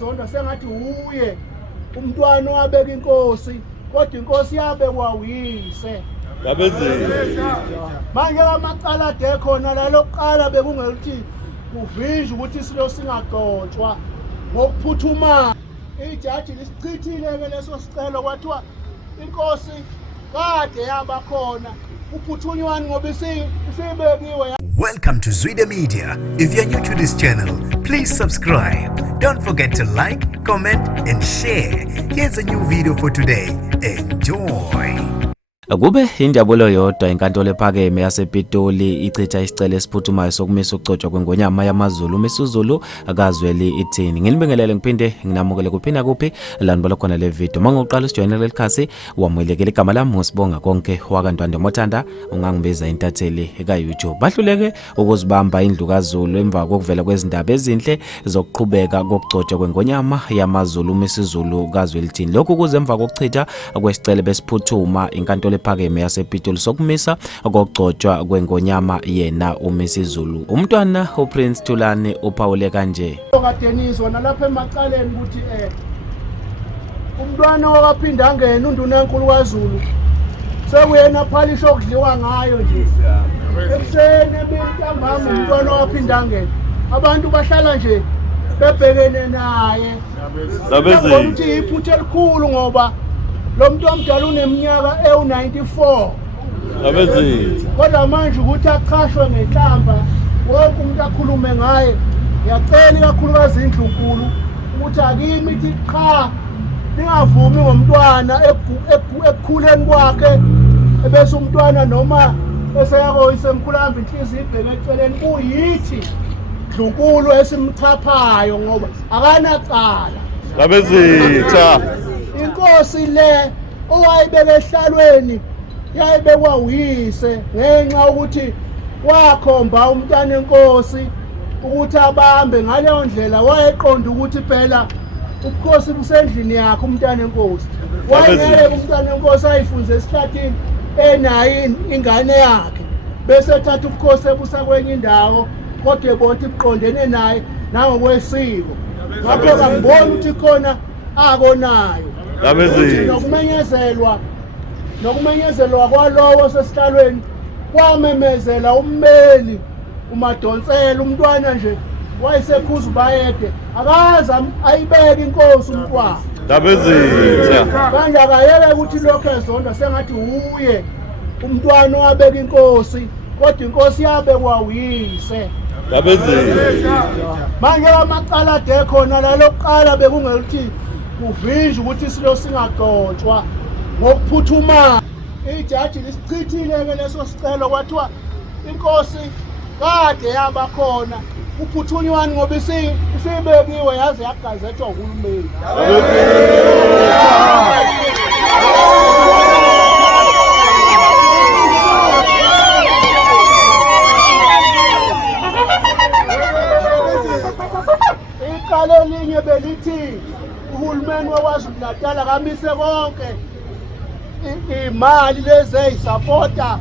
zonda sengathi uye umntwana wabeka inkosi kodwa inkosi yabekwa uyise. Manje amacala ade khona la lokuqala bekungeluthi kuvinjwe ukuthi iSilo singagcotshwa ngokuphuthuma. Ijaji lisichithile ke leso sicelo kwathiwa inkosi kade yaba khona uphuthunywana ngoba isibekiwe. Welcome to Zwide Media. If you're new to this channel, please subscribe. Don't forget to like, comment and share. Here's a new video for today. Enjoy. Kube Injabulo yodwa inkantolo ephakeme yasePitoli ichitha isicelo esiphuthumayo sokumisa ukugcogcwa kwengonyama yamaZulu uMisuzulu akazweli ithini. Ngilibingelele ngiphinde nginamukele kuphina kuphi lanibala khona le video. Mangoqala usijoyinele lekhasi wamwelekele igama lami usibonga konke wakantwande mothanda ungangibiza intatheli eka YouTube. Bahluleke ukuzibamba indlu kaZulu emva kokuvela kwezindaba ezinhle zokuqhubeka kokugcotshwa kwengonyama yamaZulu uMisuzulu akazweli ithini. Lokhu kuze emva kokuchitha kwesicelo besiphuthuma inkantolo ephakeme yasePitoli sokumisa ukugcotshwa kwengonyama yena uMisuzulu. Umntwana uPrince Thulani uphawule kanje. Kadeniswa nalapha emacaleni ukuthi umntwana wakaphinda angena unduna enkulu kaZulu sekuyena phalisha okudliwa ngayo nje. Ekuseni ebintambama umntwana wakaphinda angena. Abantu bahlala nje bebhekene naye. Ukuthi iphutha elikhulu ngoba lo muntu omdala uneminyaka ewu94. Kodwa manje ukuthi aqhashwe ngenhlamba wonke umuntu akhulume ngaye. Ngiyacela ikakhulukazi indlunkulu ukuthi akimi ithi qha ningavumi ngomntwana ekukhuleni kwakhe ebese umntwana noma eseyako isemkhulamba inhliziyo ibheke eceleni kuyithi ndlunkulu esimchaphayo ngoba akanacala. Inkosi le owayibeka ehlalweni yayibekwa uyise ngenxa ukuthi wakhomba umntana enkosi ukuthi abambe ngaleyo ndlela wayeqonda ukuthi phela ubukhosi busendlini yakhe umntana enkosi. Wayengeke umntana enkosi ayifunze esihlathini enayo ingane yakhe bese ethatha ubukhosi ebusa kwenye indawo kodwa ebonke iqondene naye nangokwesiko. Ngakho angiboni ukuthi khona akonayo. Nokumenyezelwa kwalowo sesihlalweni kwamemezela ummeli uMadonsela umntwana nje wayesekhuza ubayede akaze ayibeke inkosi umntwana. Manje akayeke ukuthi lokho ezonda sengathi uye umntwana wabeka inkosi kodwa inkosi yabekwa uyise. Manje amacala ade khona la lokuqala bekungeluthi kuvinjwe ukuthi iSilo singagcotshwa ngokuphuthuma. Ijaji lisichithile ke leso sicelo kwathiwa inkosi kade yaba khona uphuthunywana ngoba isibekiwe yaze yagazethwa uhulumeni. Iqala elinye belithi uhulumeni wakwaZulu Natal akamise konke imali lezi eyisapota